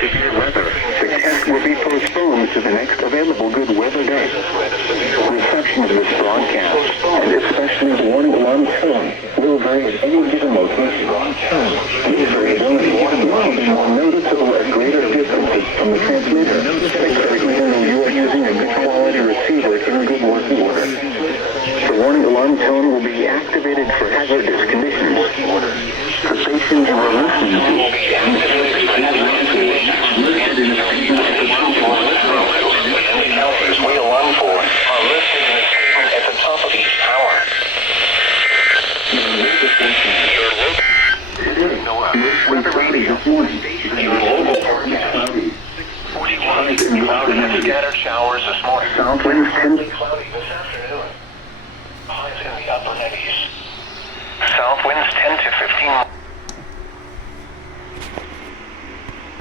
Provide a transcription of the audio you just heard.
severe weather. The test will be postponed to the next available good weather day. Reception of this broadcast, and especially the warning alarm tone, will vary at any given location. These variability will be more noticeable at greater distances from the transmitter, especially when you are using a good quality receiver in good working order. The warning alarm tone will be activated for hazardous conditions. The station you are listening to will be activated for hazardous conditions. Wheel 1 4 are listed in the table at the top of each tower. Weather radio this morning. Your local forecast cloudy. 41 cloudy and scattered showers this morning. South winds 10 cloudy this afternoon.